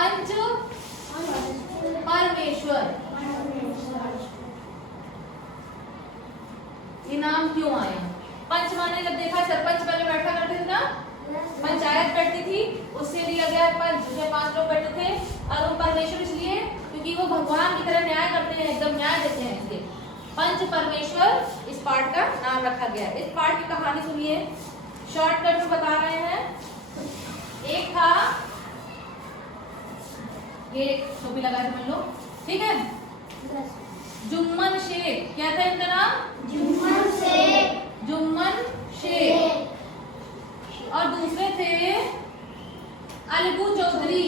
पंच परमेश्वर। ये नाम क्यों आया? पंच माने जब देखा सरपंच पहले बैठा करते थे ना, पंचायत बैठती थी, उससे लिया गया पंच, जिसमें 5 लोग बैठते थे। और वो परमेश्वर इसलिए क्योंकि वो भगवान की तरह न्याय करते हैं, एकदम न्याय देते हैं, इसलिए पंच परमेश्वर इस पार्ट का नाम रखा गया है। इस पार्ट की कहानी सुनिए, शॉर्टकट में बता रहे हैं। एक था, ये टोपी लगा समझ लो, ठीक है। जुम्मन शेख, क्या था इनका नाम? जुम्मन शेख। जुम्मन शेख। और दूसरे थे अलगू चौधरी,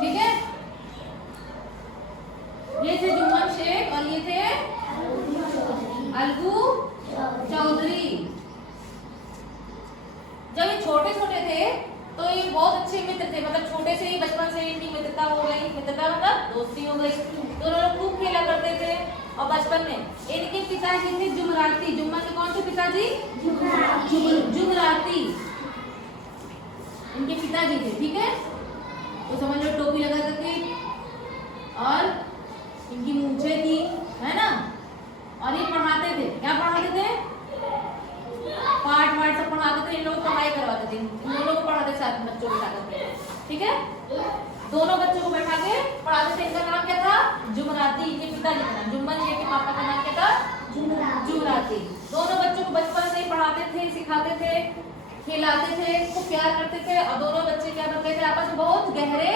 ठीक है। ये थे जुम्मन शेख और ये थे अलगू चौधरी। जब ये छोटे छोटे थे तो ये बहुत अच्छे मित्र थे, मतलब छोटे से ही बचपन से इनकी मित्रता हो गई, मित्रता मतलब दोस्ती हो गई। दोनों लोग खूब खेला करते थे। और बचपन में इनके पिताजी थे जुमराती। जुम्मन के कौन थे पिताजी? जुमराती इनके पिताजी थे, ठीक है। तो समझ लो टोपी लगा करके, और इनकी मूंछें थी, है ना। और ये पढ़ाते थे, क्या पढ़ाते थे? पाठ वाठ सब पढ़ाते थे। इन लोगों को पढ़ाई करवाते थे, इन लोगों को पढ़ाते साथ बच्चों के साथ, ठीक है। दोनों बच्चों को बैठा के पढ़ाते थे। इनका नाम क्या था? जुमराती। इनके पिताजी का नाम, जुम्मन शेख के पापा का नाम क्या था? जुमराती। दोनों बच्चों को बचपन से ही पढ़ाते थे, सिखाते थे, खिलाते थे, खूब प्यार करते थे। और दोनों बच्चे क्या बन गए थे? आपस में बहुत गहरे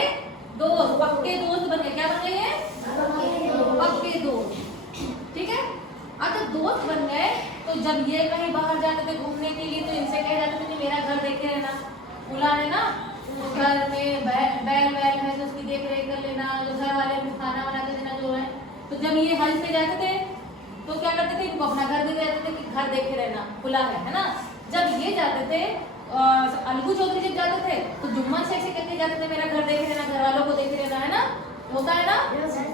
दोस्त, पक्के दोस्त बन गए। क्या बन गए हैं? पक्के दोस्त, ठीक है। अब जब दोस्त बन गए तो जब ये कहीं बाहर जाते थे घूमने के लिए तो इनसे कह जाते थे कि मेरा घर देखे रहना, खुला है ना, घर में बैल वैल है तो उसकी देख रेख कर लेना, जो घर वाले खाना बना के देना जो है। तो जब ये हज पे जाते थे तो क्या करते थे? इनको अपना घर दे देते थे कि घर देखे रहना, खुला है ना। जब ये जाते थे, अलगू चौधरी जब जाते थे तो जुम्मन शेख से कहते जाते थे मेरा घर देखे रहना, घर वालों को देखे रहना, है ना, होता है ना।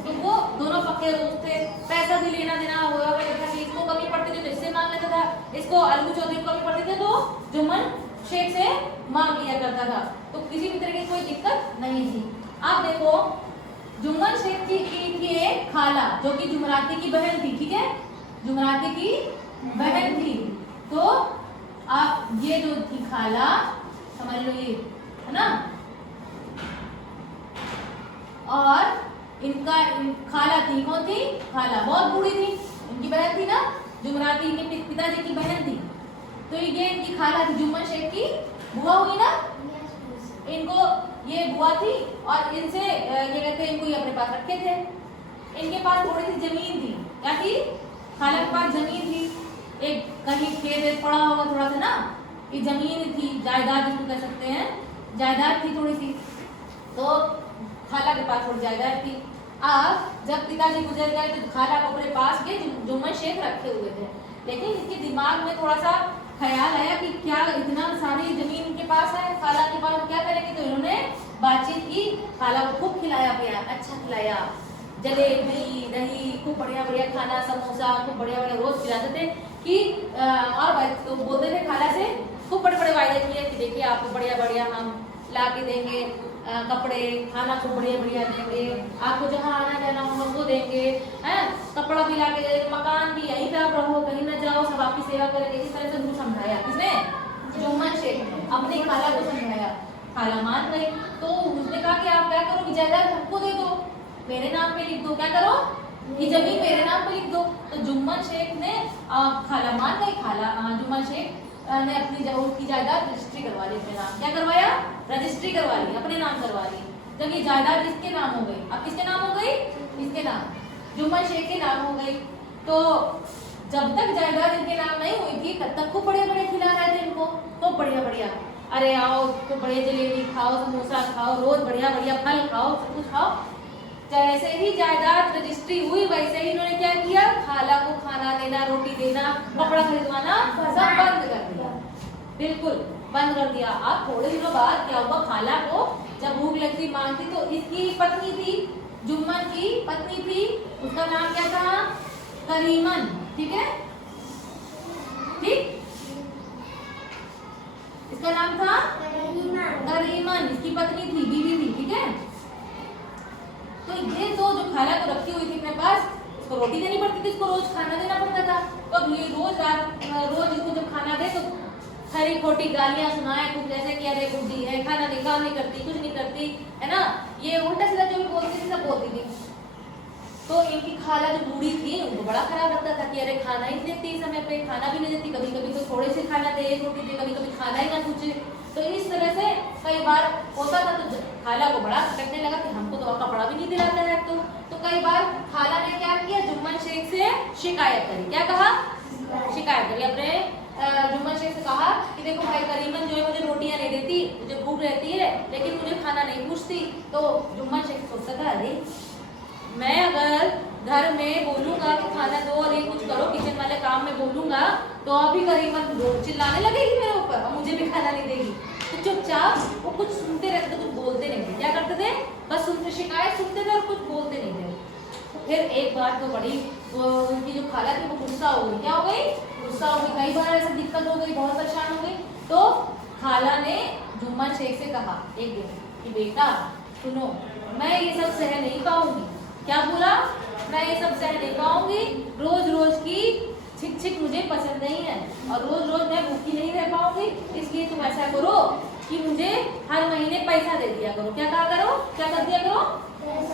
तो वो दोनों पक्के दोस्त थे। पैसा भी लेना देना हुआ करता था कि इसको कमी पड़ती थी तो इससे मांग लेता था, इसको अलगू चौधरी को कमी पड़ती थी तो जुम्मन शेख से मांग लिया करता था। तो किसी भी तरह की कोई दिक्कत नहीं थी। आप देखो, जुम्मन शेख की एक खाला जो कि जुमराती की बहन थी, ठीक है, जुमराती की बहन थी। तो आप ये जो थी खाला, समझ लो ये, है ना। और इनका खाला थी, कौन थी? खाला बहुत बूढ़ी थी, इनकी बहन थी ना, जुमराती इनके पिताजी की बहन थी। तो ये इनकी खाला थी, जुम्मन शेख की बुआ हुई ना। इनको ये बुआ थी और इनसे ये कहते हैं इनको ये अपने पास रखे थे। इनके पास थोड़ी सी जमीन थी, क्या थी? खाला के पास जमीन थी, एक कहीं खेत पड़ा होगा थोड़ा सा ना, ये जमीन थी, जायदाद जिसको कह सकते हैं, जायदाद थी थोड़ी सी। तो खाला के पास थोड़ी जायदाद थी। अब जब पिताजी गुजर गए तो खाला को अपने पास के जुम्मन शेख रखे हुए थे, लेकिन इसके दिमाग में थोड़ा सा ख्याल आया कि क्या इतना सारी जमीन इनके पास है, खाला के पास क्या करेंगे। तो इन्होंने बातचीत की, खाला को खूब खिलाया पिया, अच्छा खिलाया, जलेबी दही खूब बढ़िया बढ़िया खाना, समोसा खूब बढ़िया बढ़िया रोज खिलाते थे कि और तो बोलते थे खाला से, खूब बड़े बड़े वायदे किए कि देखिए आपको बढ़िया बढ़िया हम ला के देंगे, कपड़े खाना खूब बढ़िया बढ़िया देंगे, आपको जहाँ आना जाना हो वो देंगे, हैं, कपड़ा भी ला के देंगे, मकान भी यहीं पे आप रहो, कहीं ना जाओ, सब आपकी सेवा करेंगे। इस तरह से उनको समझाया, किसने? जुम्मन शेख ने अपनी खाला को समझाया। खाला मान गई। तो उसने कहा कि आप क्या करो कि जायदाद हमको दे दो, मेरे नाम पे लिख दो, क्या करो कि जमीन मेरे नाम पे लिख दो। तो जुम्मन शेख ने खाला मान गई। खाला जुम्मन शेख ने अपनी उसकी जायदाद रजिस्ट्री करवा ली अपने नाम। क्या करवाया? रजिस्ट्री करवा ली, अपने नाम करवा ली। जब ये जायदाद किसके नाम हो गई? अब किसके नाम हो गई? इसके नाम, जुम्मन शेख के नाम हो गई। तो जब तक जायदाद इनके नाम नहीं हुई थी तब तक खूब बढ़िया बढ़िया खिला रहे थे इनको, खूब बढ़िया बढ़िया, अरे आओ तो बढ़िया जलेबी खाओ, समोसा खाओ, रोज बढ़िया बढ़िया फल खाओ, सब कुछ खाओ। जैसे ही जायदाद रजिस्ट्री हुई वैसे ही इन्होंने क्या किया? खाला को खाना देना, रोटी देना, कपड़ा खरीदवाना सब बंद कर दिया, बिल्कुल बंद कर दिया। अब थोड़े दिनों बाद क्या हुआ? खाला को जब भूख लगती मांगती तो इसकी पत्नी थी, जुम्मन की पत्नी थी, उसका नाम क्या था? करीमन, ठीक है, ठीक, इसका नाम था करीमन, इसकी पत्नी थी। खाला को रखी हुई थी अपने पास, उसको रोटी देनी पड़ती थी, उसको रोज खाना देना पड़ता था। तो अब ये रोज इसको जब खाना दे तो खरी खोटी गालियां सुनाए, कुछ जैसे कि अरे बुढ़ी है, खाना नहीं, काम नहीं करती, कुछ नहीं करती, है ना, ये उल्टा सीधा जो भी बोलती थी सब बोलती थी। तो इनकी खाला जो बूढ़ी थी उनको बड़ा खराब लगता था कि अरे खाना ही नहीं देती, समय पे खाना भी नहीं देती, कभी कभी तो थोड़े से खाना दे, एक रोटी दे, कभी कभी खाना ही ना पूछे। तो इस तरह से कई बार होता था। तो खाला को बड़ा खटकने लगा कि हमको तो कपड़ा भी नहीं दिलाता है। तो कई बार खाला ने क्या किया, जुम्मन शेख से शिकायत करी। क्या कहा? शिकायत करी अपने जुम्मन शेख से कहा कि देखो भाई करीमन जो है मुझे रोटियां नहीं देती, मुझे भूख रहती है, लेकिन मुझे खाना नहीं पूछती। तो जुम्मन शेख सोचता था अरे मैं अगर घर में बोलूंगा कि खाना दो और ये कुछ करो, किचन वाले काम में बोलूंगा, तो अभी करीबन चिल्लाने लगेगी मेरे ऊपर और मुझे भी खाना नहीं देगी। तो चुपचाप वो कुछ सुनते रहते थे, कुछ बोलते नहीं थे। क्या करते थे? बस सुनते, शिकायत सुनते थे और कुछ बोलते नहीं थे। तो फिर एक बार तो बड़ी उनकी जो खाला थी वो गुस्सा हो गई। क्या हो गई? गुस्सा हो गई। कई बार ऐसा दिक्कत हो गई, बहुत परेशान हो गई। तो खाला ने जुम्मन शेख से कहा एक दिन कि बेटा सुनो, मैं ये सब सह नहीं पाऊंगी। क्या बोला? मैं ये सब सह नहीं पाऊंगी, रोज रोज की छिक छिक मुझे पसंद नहीं है और रोज रोज मैं भूखी नहीं रह पाऊंगी। इसलिए तुम ऐसा करो कि मुझे हर महीने पैसा दे दिया करो। क्या कहा करो? क्या कर दिया करो?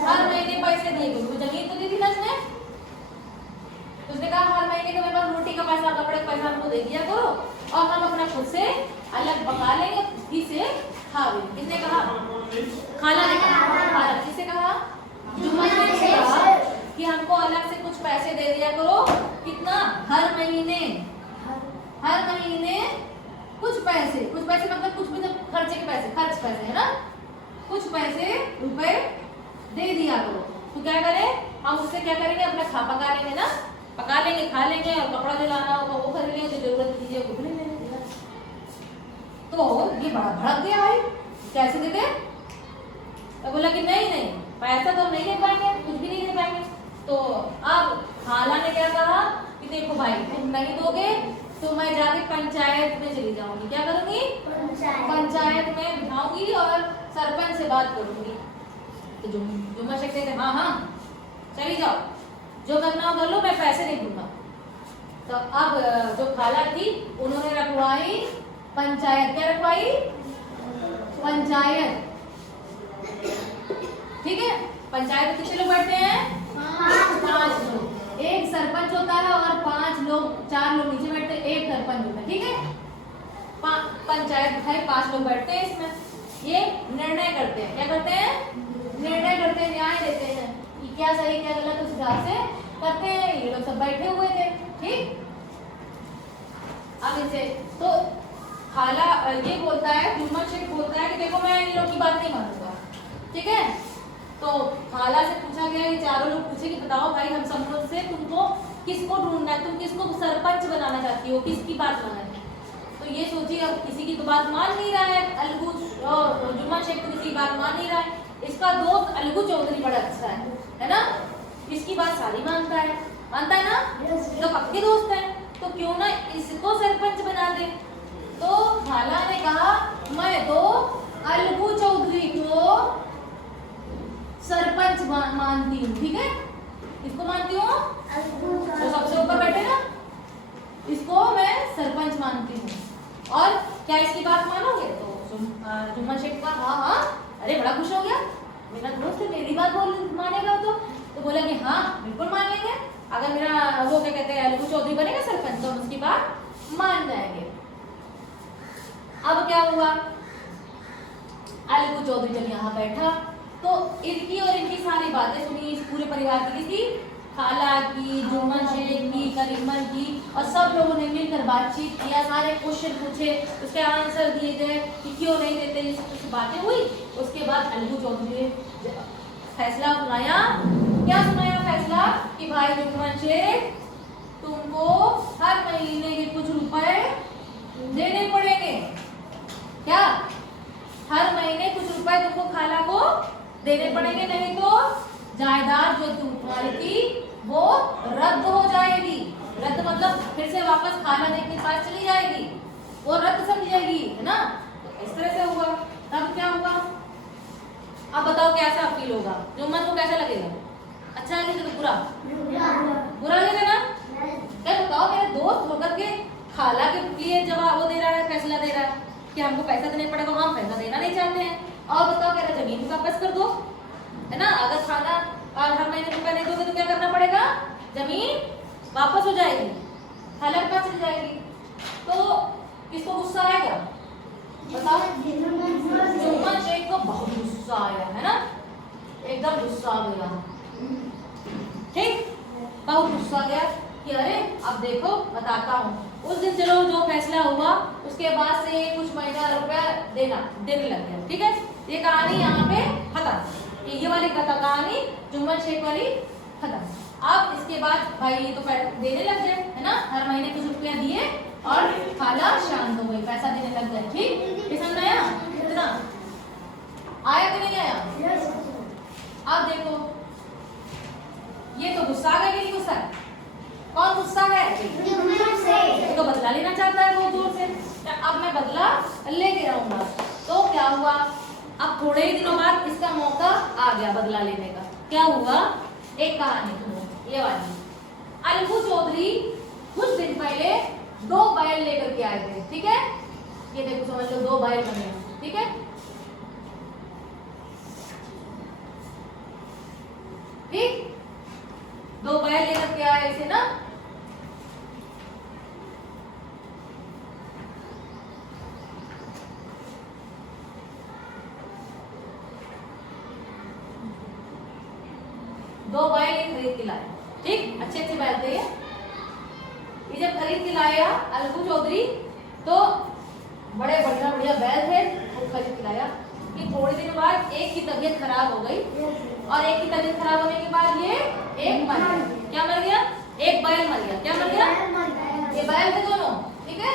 हर महीने पैसे दिए करो। जमीन तो दी थी ना उसने, उसने कहा हर महीने का मेरे पास रोटी का पैसा, कपड़े का पैसा हमको दे दिया करो और हम अपना खुद से अलग पका लेंगे, खुद से खा लेंगे। किसने कहा? खाला ने कहा। खाला किससे कहा? जुम्मन शेख से कहा कि हमको अलग से कुछ पैसे दे दिया करो। कितना? हर महीने कुछ पैसे मतलब कुछ भी, खर्चे के पैसे, खर्च पैसे है ना, कुछ पैसे रुपए दे दिया करो। तो क्या करें हम? उससे क्या करेंगे? अपना पका लेंगे ना, पका लेंगे, खा लेंगे और कपड़ा जो लाना होगा वो खरीद लेंगे, जो जरूरत की चीजें वो खरीद लेंगे। तो ये बड़ा भड़क गया भाई, कैसे देते? तो बोला कि नहीं नहीं, पैसा तो हम नहीं दे पाएंगे, कुछ भी नहीं दे पाएंगे। तो अब खाला ने क्या कहा कि देखो भाई तुम नहीं दोगे तो मैं जाके पंचायत में चली जाऊंगी। क्या करूंगी? पंचायत में बिठाऊंगी और सरपंच से बात करूंगी। तो जुम्मन शेख कहते हाँ हाँ चली जाओ, जो करना हो कर लो, मैं पैसे नहीं दूंगा। तो अब जो खाला थी उन्होंने रखवाई पंचायत। क्या रखवाई? पंचायत। ठीक है, पंचायत में कितने लोग बैठते हैं? 5 लोग। एक सरपंच होता है और 5 लोग, 4 लोग नीचे बैठते हैं, एक सरपंच होता है। ठीक है, पंचायत बिठाई, 5 लोग बैठते हैं इसमें। ये निर्णय करते हैं। क्या करते हैं? निर्णय करते हैं, न्याय देते हैं कि क्या सही क्या गलत, उस हिसाब से करते हैं। ये लोग सब बैठे हुए थे। ठीक, अब इसे तो खाला ये बोलता है, जुम्मन शेख बोलता है कि देखो मैं इन लोग की बात नहीं मानूंगा। ठीक है, तो खाला से पूछा गया, ये चारों लोग पूछे कि बताओ भाई हम सब से तुमको किसको ढूंढना है, तुम किसको सरपंच बनाना चाहती हो, किसकी बात मानना है? तो ये सोचिए अब किसी की तो बात मान नहीं रहा है अलगू, जुम्मन शेख तो किसी की बात मान नहीं रहा है। इसका दोस्त अलगू चौधरी बड़ा अच्छा है ना, इसकी बात सारी मानता है ना, तो पक्के दोस्त है, तो क्यों ना इसको सरपंच बना दे। तो खाला ने कहा मैं तो अलगू चौधरी को सरपंच मानती हूँ। ठीक है, इसको मानती हूँ, जो सबसे ऊपर बैठे ना, इसको मैं सरपंच मानती हूँ। और क्या इसकी बात मानोगे? तो जुम्मन शेख का हाँ हाँ, अरे बड़ा खुश हो गया, मेरा दोस्त है, मेरी बात मानेगा। तो बोला कि हाँ बिल्कुल मान लेंगे, अगर मेरा वो क्या कहते हैं अलगू चौधरी बनेगा सरपंच तो हम उसकी बात मान जाएंगे। अब क्या हुआ? अलगू चौधरी जब यहाँ बैठा तो इनकी और इनकी सारी बातें सुनी, इस पूरे परिवार की, किसकी? खाला की, जुम्मन शेख की, करीमन की, और सब लोगों ने मिलकर बातचीत किया, सारे क्वेश्चन पूछे, उसके आंसर दिए गए कि क्यों नहीं देते, ये सब बातें हुई। उसके बाद अलगू चौधरी ने फैसला सुनाया। क्या सुनाया फैसला? कि भाई जुम्मन शेख तुमको हर महीने के कुछ रुपए देने पड़ेंगे। क्या? हर महीने कुछ रुपए तुमको खाला को देने पड़ेंगे, नहीं तो जायदाद जो तुम्हारी थी वो रद्द हो जाएगी। रद्द मतलब फिर से वापस खाला के पास चली जाएगी, वो रद्द समझ जाएगी, है ना। तो इस तरह से हुआ। तब क्या हुआ? अब बताओ कैसा फील होगा, जुम्मन को कैसा लगेगा? अच्छा लगे तो बुरा, बुरा लगेगा ना। क्या बताओ, मेरे दोस्त होकर के खाला के लिए जवाब वो दे रहा है, फैसला दे रहा है कि हमको पैसा देना पड़ेगा, हम पैसा देना नहीं चाहते हैं। और बताओ, कह रहा जमीन वापस कर दो, है ना। अगर खाना और हर महीने रुपया नहीं दोगे तो क्या करना पड़ेगा, जमीन वापस हो जाएगी, खाला के पास चली जाएगी। तो किसको गुस्सा आएगा बताओ? जुम्मन शेख को बहुत गुस्सा आया, है ना, एकदम गुस्सा आ गया, ठीक, बहुत गुस्सा आ गया कि अरे अब देखो बताता हूँ। उस दिन चलो जो फैसला हुआ उसके बाद से कुछ महीना रुपया देने लग गया, ठीक है। ये कहानी यहाँ पे खत्म, ये वाली कहानी जुम्मन शेख वाली खत्म। अब इसके बाद भाई ये तो देने लग गए, है ना, हर महीने कुछ रुपया दिए और खाला शांत हो गई, पैसा देने लग गए, ठीक। ये समझ आया इतना? आया कि नहीं आया? अब देखो, ये तो गुस्सा आ गया कि नहीं गुस्सा? कौन गुस्सा है? तो बदला लेना चाहता है बहुत जोर से। अब मैं बदला लेके रहूंगा। तो क्या हुआ, अब थोड़े ही दिनों बाद इसका मौका आ गया बदला लेने का। क्या हुआ, एक कहानी सुनो ये वाली। अलगू चौधरी कुछ दिन पहले 2 बैल लेकर के आए थे, ठीक है। ये देखो समझ लो, 2 बैल बने, ठीक है, ठीक, 2 बैल लेकर के आए थे ना। दो बैल ये खरीद के लाए, ठीक, अच्छे अच्छे बैल थे ये जब खरीद के लाया अलगू चौधरी, तो बड़े बढ़िया बढ़िया बैल थे, वो खरीद के लाया। कि थोड़े दिन बाद एक की तबीयत खराब हो गई, और एक की तबीयत खराब होने के बाद ये एक मर गया। क्या मर गया? एक बैल मर गया। क्या मर गया? ये बैल थे दोनों, ठीक है,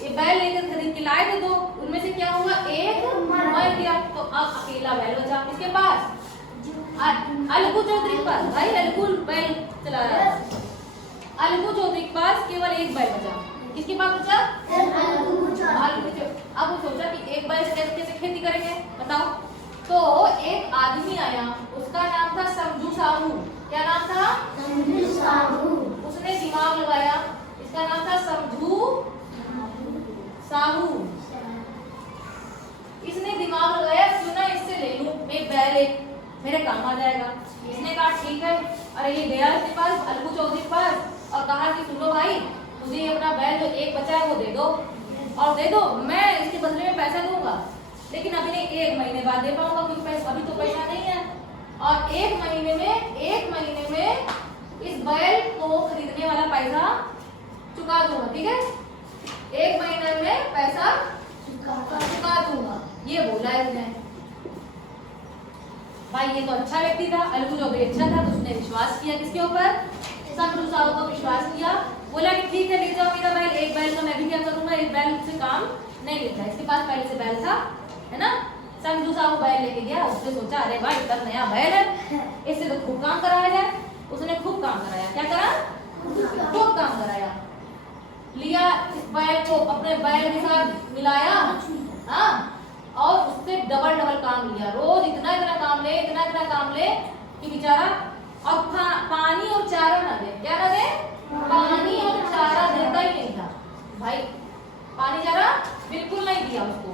ये बैल लेकर खरीद के लाए थे 2, उनमें से क्या हुआ, एक मर गया। तो अब अकेला बैल बचा किसके पास? अलगू चौधरी के पास। भाई अलगू बैल चला रहा है, अलगू चौधरी के पास केवल एक बैल बचा। किसके पास बचा? अलगू। अब वो सोचा कि एक बैल से कैसे खेती करेंगे बताओ। तो एक आदमी आया, उसका नाम था समझू साहू। क्या नाम था? समझू साहू। उसने दिमाग लगाया, इसका नाम था समझू साहू। इसने दिमाग लगाया, क्यों ना इससे ले लूं एक बैल, एक मेरे काम आ जाएगा। इसने कहा ठीक है। अरे ये गया इसके पास, अलगू चौधरी के पास, और कहा कि सुनो भाई, मुझे अपना बैल जो एक बचा है वो दे दो, और दे दो, मैं इसके बदले में पैसा दूंगा, लेकिन अभी नहीं, 1 महीने बाद दे पाऊंगा, क्योंकि पैसा अभी तो पैसा नहीं है। और 1 महीने में इस बैल को खरीदने वाला पैसा चुका दूंगा, ठीक है, 1 महीने में पैसा चुका दूंगा, ये बोला है उसने। भाई ये तो अच्छा व्यक्ति था, अलगू चौधरी अच्छा था, तो उसने विश्वास किया किसके ऊपर? समझू साहू को विश्वास किया। बोला कि ठीक है ले जाओ मेरा बैल, एक बैल का मैं भी क्या करूंगा, एक बैल से काम नहीं लेता, इसके पास पहले से बैल था, है ना। समझू साहू बैल लेके गया, उसने सोचा अरे भाई इतना नया बैल है, इससे तो खूब काम कराया जाए। उसने खूब काम कराया। क्या करा? खूब काम कराया। लिया इस बैल को अपने बैल के साथ मिलाया, हाँ, और उससे डबल काम लिया। रोज इतना काम ले कि बेचारा और पानी और चारा ना दे। क्या ना दे? पानी और चारा देता ही नहीं था भाई, पानी चारा बिल्कुल नहीं दिया उसको।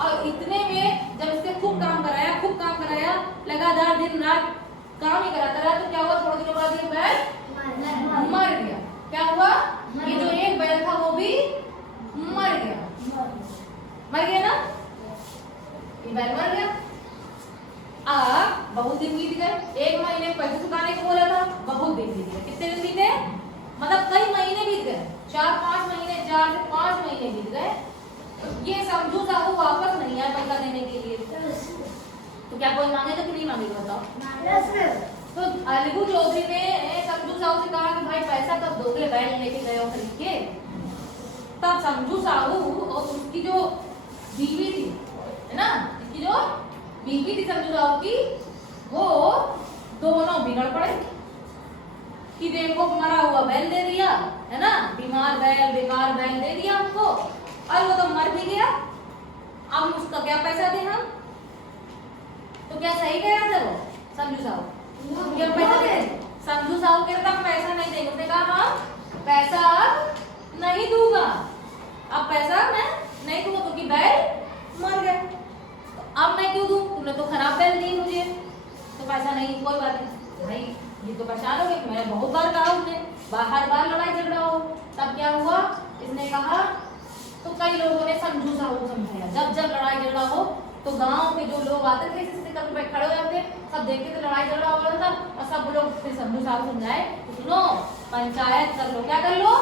और इतने में जब इससे खूब काम कराया, लगातार दिन रात काम ही कराता रहा, तो क्या हुआ, थोड़े दिनों बाद ये बैल मर गया। क्या हुआ? ये जो एक बैल था वो भी मर गया ना, ये बैल मर गया। बहुत दिन बीत गए, 1 महीने पैसे चुकाने को बोला था, बहुत दिन बीत गए। कितने दिन बीते? मतलब कई महीने बीत गए, 4-5 महीने, 4 से 5 महीने बीत गए। ये समझू साहू वापस नहीं आया पैसा देने के लिए। तो क्या कोई मांगेगा कि नहीं मांगेगा बताओ? तो अलगू चौधरी ने समझू साहू से कहा कि भाई पैसा कब दोगे, बैल लेके गए हो खरीद के। तब समझू साहू और उसकी जो बीवी थी, है ना, इसकी जो बीवी थी समझू साहू की, वो दोनों बिगड़ पड़े कि देखो मरा हुआ बैल दे दिया, है ना, बीमार बैल, बेकार बैल दे दिया हमको, और वो तो मर भी गया, अब उसका क्या पैसा दें हम? तो क्या सही कह रहा था वो समझू साहू? क्या पैसा दे? समझू साहू कह रहा था पैसा नहीं देंगे। उसने कहा हाँ पैसा अब नहीं दूंगा, अब पैसा मैं नहीं दूंगा क्योंकि बैल मर गए। तो अब मैं क्यों दूं? तुमने तो खराब बैल दी मुझे, तो पैसा नहीं, कोई बात नहीं भाई, ये तो परेशान हो गए। मैंने बहुत बार कहा उसने, हर बार लड़ाई झगड़ा हो। तब क्या हुआ, इसने कहा तो कई लोगों ने समझू साहू को समझाया। जब जब लड़ाई झगड़ा हो तो गांव के जो लोग आते थे ऐसे करके खड़े हो जाते, सब देखते थे लड़ाई झगड़ा हो रहा था और सब लोग फिर समझू साहू समझाए तो सुनो पंचायत कर लो। क्या कर लो?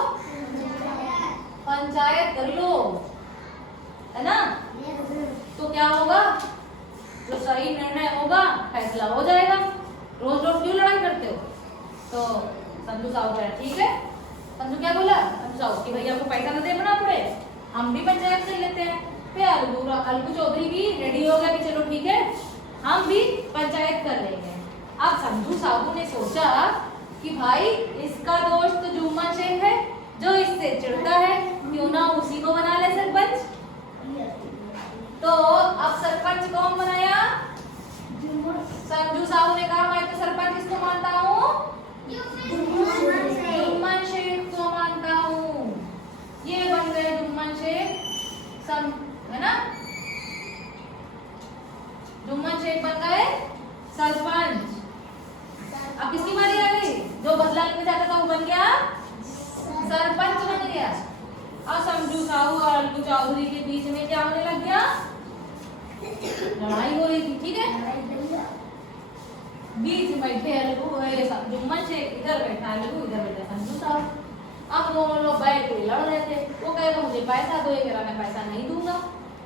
पंचायत कर लो, है ना? तो क्या होगा, जो सही निर्णय होगा फैसला हो जाएगा। रोज रोज क्यों लड़ाई करते हो? तो संजू साहू कह ठीक है। संजू क्या बोला? संजू साहू कि भैया आपको पैसा न देना पड़े, हम भी पंचायत कर लेते हैं। फिर अलगू चौधरी भी रेडी हो गया कि चलो ठीक है हम भी पंचायत कर लेंगे। अब संजू साहू ने सोचा कि भाई इसका दोस्त जुम्मन शेख है जो इससे चिढ़ता है, क्यों ना उसी को बना ले सरपंच। तो अब सरपंच कौन बनाया? संजू साहू ने कहा मैं तो सरपंच किसको मानता हूँ? जुम्मन शेख को मानता हूँ। ये बन गए जुम्मन शेख, है ना? जुम्मन शेख बन गए सरपंच। अब किसकी बारी आ गई? जो बदला लेने जाता था वो बन गया सरपंच बन गया। और समझू साहू और अलगू चौधरी के बीच में क्या होने लग गया? लड़ाई हो रही थी, ठीक है? बीच में बैठे अलगू, जुम्मन शेख इधर बैठा, अलगू इधर बैठा, संजू साहू। अब दोनों लोग बैठ के लड़ रहे थे। वो कह रहा मुझे पैसा दो, ये कह रहा मैं पैसा नहीं दूंगा,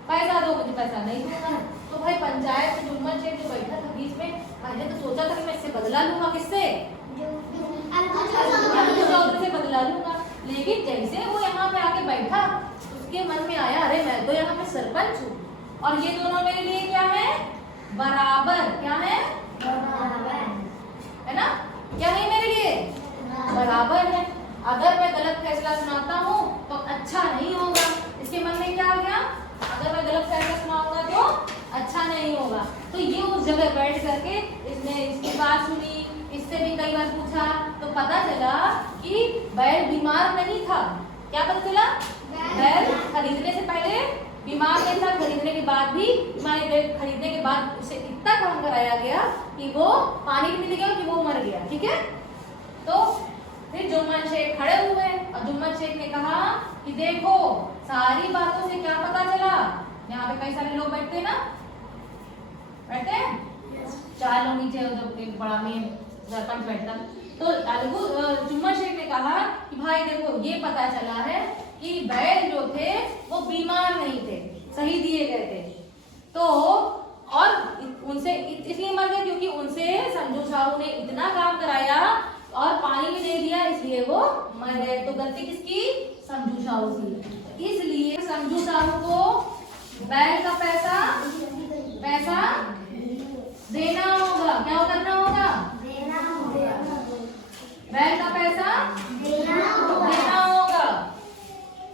पैसा दो, मुझे पैसा नहीं दूंगा। तो भाई पंचायत में जुम्मन शेख जो बैठा था बीच में, पहले तो सोचा था कि मैं इससे बदला लूंगा। किससे? अलगू चौधरी से बदला लूंगा। लेकिन जैसे वो यहाँ पे आके बैठा उसके मन में आया अरे मैं तो यहाँ पे सरपंच हूँ और ये दोनों मेरे लिए क्या है? बराबर। क्या है? है ना? क्या है मेरे लिए? बराबर है। अगर मैं गलत फैसला सुनाता हूँ तो अच्छा नहीं होगा। इसके मन में क्या आ गया? अगर मैं गलत फैसला सुनाऊंगा तो अच्छा नहीं होगा। तो ये उस जगह बैठ करके इसने इसकी बात सुनी, इससे भी कई बार पूछा तो पता चला कि बैल बीमार नहीं था। क्या पता चला? बैल खरीदने से पहले बीमार नहीं था, खरीदने के बाद भी खरीदने के बाद उसे इतना काम कराया गया कि वो पानी भी मिल गया कि वो मर गया। ठीक है? तो फिर जुम्मन शेख खड़े हुए और जुम्मन शेख ने कहा कि देखो सारी बातों से क्या पता चला। यहाँ पे कई सारे लोग बैठते हैं ना, बैठते हैं? चार लोग नीचे, एक बड़ा मेन सरपंच बैठता। तो जुम्मन शेख ने कहा कि भाई देखो ये पता चला है कि बैल जो थे वो बीमार नहीं थे, सही दिए गए थे। तो और उनसे इसलिए मर गए क्योंकि उनसे संजू साहू ने इतना काम कराया और पानी भी दे दिया, इसलिए वो मर गए। तो गलती किसकी? संजू साहू की। इसलिए संजू साहू को बैल का पैसा देना होगा। क्या करना होगा? बैल का पैसा देना होगा।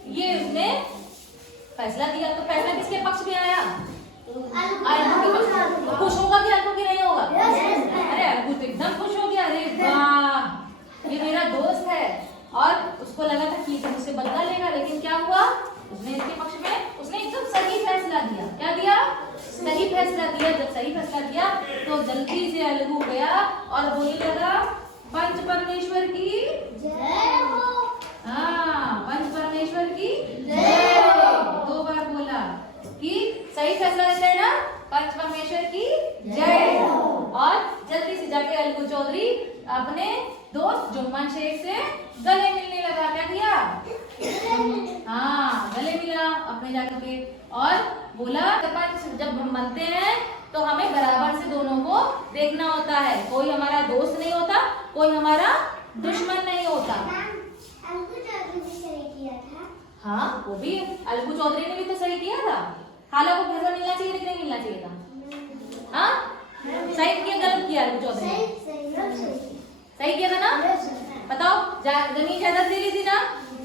ये उसने फैसला दिया। तो फैसला किसके पक्ष में आया? अलगू के पक्ष में। खुश होगा कि अलगू की नहीं होगा? अरे अलगू तो एकदम खुश हो गया, अरे वाह ये मेरा दोस्त है। और उसको लगा था कि ये मुझसे बदला लेगा, लेकिन क्या हुआ? उसने इसके पक्ष में उसने एकदम सही फैसला दिया। क्या दिया? सही फैसला दिया। जब सही फैसला दिया तो जल्दी से अलगू गया और बोलने लगा पंच परमेश्वर की जय हो। हाँ, पंच परमेश्वर की जय हो। 2 बार बोला कि सही फैसला देते हैं ना, पंच परमेश्वर की जय हो। और जल्दी से जाके अलगू चौधरी अपने दोस्त जुम्मन शेख से गले मिलने लगा। क्या किया? हाँ, गले मिला अपने जाकर के और बोला सरपंच जब हम बनते हैं तो हमें बराबर से दोनों को देखना होता है। कोई हमारा दोस्त नहीं होता, कोई हमारा दुश्मन नहीं होता। अलगू चौधरी भी सही किया था। हाँ, वो भी अलगू चौधरी ने भी तो सही किया था। खाला को पैसा मिलना चाहिए कि नहीं मिलना चाहिए था? हाँ, सही किया गलत किया अलगू चौधरी ने? सही किया था ना? बताओ, जमीन जायदाद दे ली थी ना,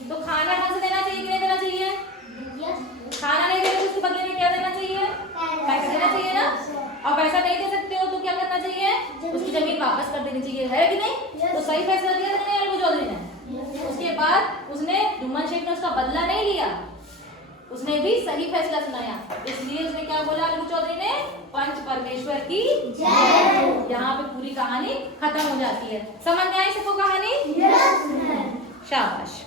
तो खाना कहाँ से देना चाहिए कि नहीं देना चाहिए? खाना नहीं देना तो उसके बदले में क्या देना चाहिए? पैसा देना चाहिए ना। और पैसा नहीं दे सकते हो जमीन वापस कर देनी चाहिए, है कि नहीं? Yes. तो सही फैसला दिया था अलगू चौधरी ने। उसके बाद उसने जुम्मन शेख ने उसका बदला नहीं लिया, उसने भी सही फैसला सुनाया। इसलिए उसने क्या बोला अलगू चौधरी ने? पंच परमेश्वर की जय। यहाँ पे पूरी कहानी खत्म हो जाती है। समझ में आई सबको कहानी? Yes, ma'am. शाबाश।